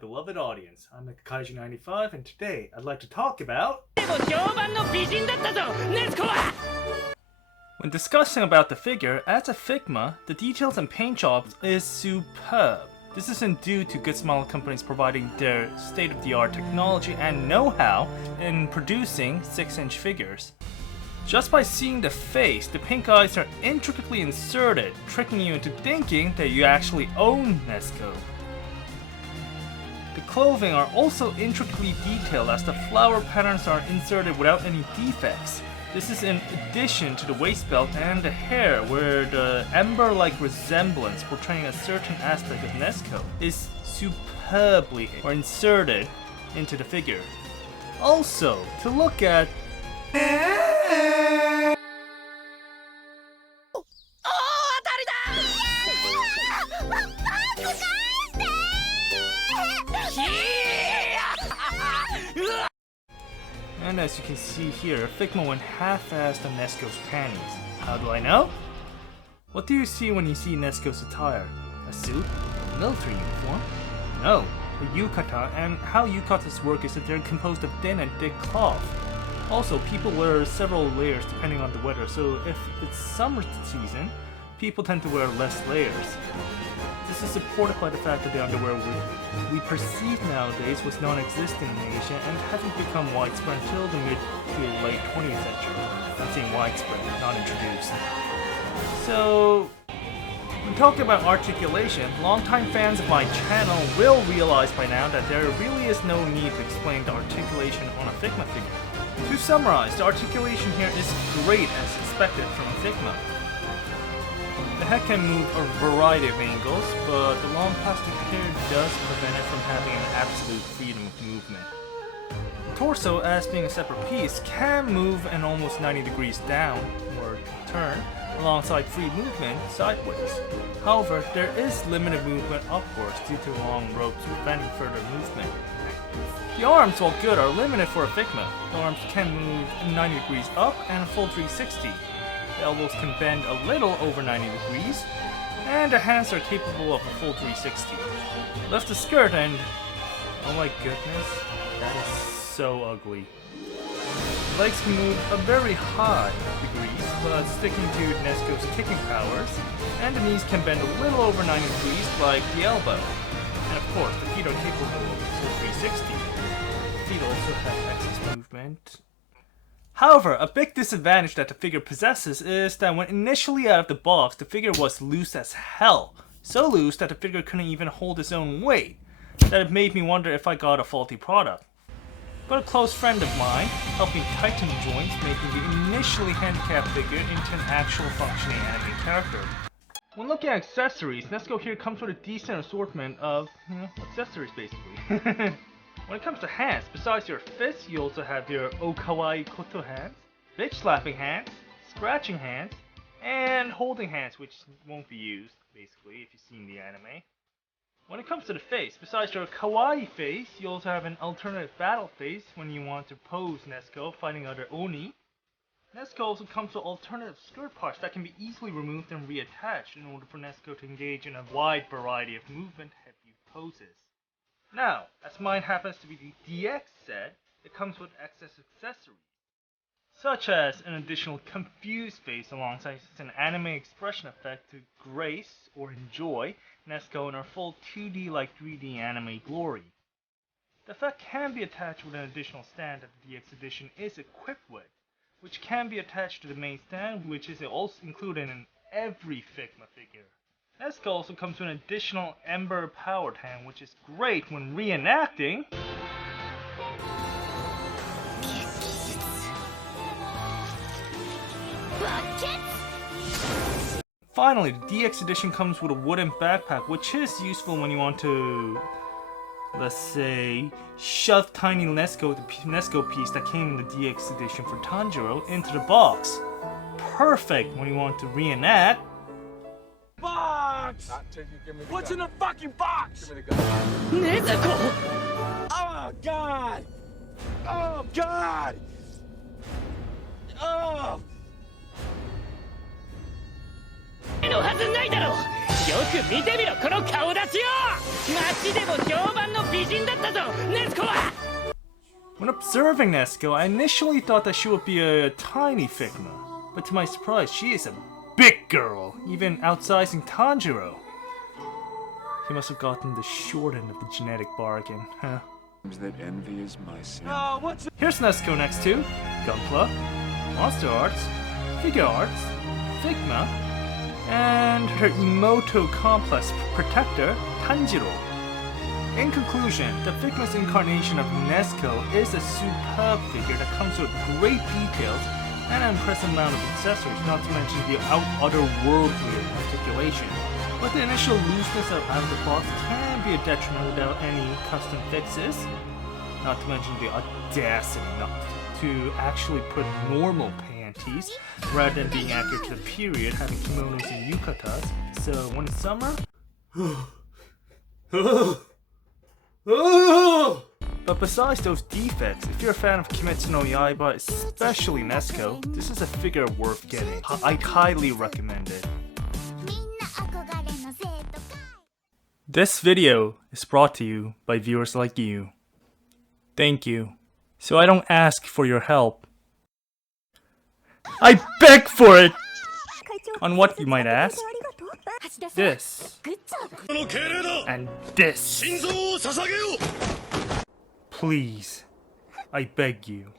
beloved audience. I'm Kaiju95, and today I'd like to talk about... When discussing about the figure, as a Figma, the details and paint jobs is superb. This isn't due to good small companies providing their state-of-the-art technology and know-how in producing 6-inch figures. Just by seeing the face, the pink eyes are intricately inserted, tricking you into thinking that you actually own Nezuko. The clothing are also intricately detailed as the flower patterns are inserted without any defects. This is in addition to the waist belt and the hair, where the ember-like resemblance portraying a certain aspect of Nezuko is superbly inserted into the figure. Also, to look at... And as you can see here, Figma went half-assed on Nezuko's panties. How do I know? What do you see when you see Nezuko's attire? A suit? A military uniform? No, a yukata, and how yukatas work is that they're composed of thin and thick cloth. Also, people wear several layers depending on the weather, so if it's summer season, people tend to wear less layers. This is supported by the fact that the underwear we perceive nowadays was non-existent in Asia and hasn't become widespread until the mid to late 20th century. I'm saying widespread, not introduced. So, when talking about articulation, longtime fans of my channel will realize by now that there really is no need to explain the articulation on a Figma figure. To summarize, the articulation here is great as expected from a Figma. The head can move a variety of angles, but the long plastic hair does prevent it from having an absolute freedom of movement. The torso, as being a separate piece, can move an almost 90 degrees down, or turn, alongside free movement sideways. However, there is limited movement upwards due to long ropes preventing further movement. The arms, while good, are limited for a Figma. The arms can move 90 degrees up and a full 360. The elbows can bend a little over 90 degrees, and the hands are capable of a full 360. Lift the skirt and... oh my goodness, that is so ugly. Legs can move a very high degrees, but sticking to Nezuko's kicking powers, and the knees can bend a little over 90 degrees like the elbow. And of course, the feet are capable of a full 360. The feet also have excess movement. However, a big disadvantage that the figure possesses is that when initially out of the box, the figure was loose as hell. So loose that the figure couldn't even hold its own weight, that it made me wonder if I got a faulty product. But a close friend of mine helped me tighten the joints, making the initially handicapped figure into an actual functioning anime character. When looking at accessories, Nezuko here comes with a decent assortment of, accessories basically. When it comes to hands, besides your fists, you also have your kawaii koto hands, bitch slapping hands, scratching hands, and holding hands, which won't be used, basically, if you've seen the anime. When it comes to the face, besides your kawaii face, you also have an alternative battle face when you want to pose Nezuko fighting other Oni. Nezuko also comes with alternative skirt parts that can be easily removed and reattached in order for Nezuko to engage in a wide variety of movement-heavy poses. Now, as mine happens to be the DX set, it comes with excess accessories, such as an additional confused face alongside an anime expression effect to grace or enjoy Nezuko in her full 2D like 3D anime glory. The effect can be attached with an additional stand that the DX edition is equipped with, which can be attached to the main stand, which is also included in every Figma figure. Nezuko also comes with an additional Ember powered hand, which is great when reenacting. Finally, the DX edition comes with a wooden backpack, which is useful when you want to, let's say, shove tiny Nezuko piece that came in the DX edition for Tanjiro into the box. Perfect when you want to reenact. Box! What's in the fucking box? Give me the gun. Nezuko! Oh god! Oh god! Oh! のはずないだろう。く見てみろこの顔立ちよ。街でも評判の美人だったぞネズコは。 When observing Nezuko, I initially thought that she would be a tiny Figma, but to my surprise, she is a big girl, even outsizing Tanjiro. He must have gotten the short end of the genetic bargain, huh? That envy is my sin. Here's Nezuko next to Gunpla, Monster Arts, Figure Arts, Figma, and her Immoto complex protector, Tanjiro. In conclusion, the Figma's incarnation of Nezuko is a superb figure that comes with great details and an impressive amount of accessories, not to mention the otherworldly articulation. But the initial looseness of out of the box can be a detriment without any custom fixes, not to mention the audacity not to actually put normal panties rather than being accurate to the period, having kimonos and yukatas. So when it's summer. But besides those defects, if you're a fan of Kimetsu No Yaiba, especially Nezuko, this is a figure worth getting. I'd highly recommend it. This video is brought to you by viewers like you. Thank you. So I don't ask for your help. I beg for it! On what, you might ask? This. And this. Please. I beg you.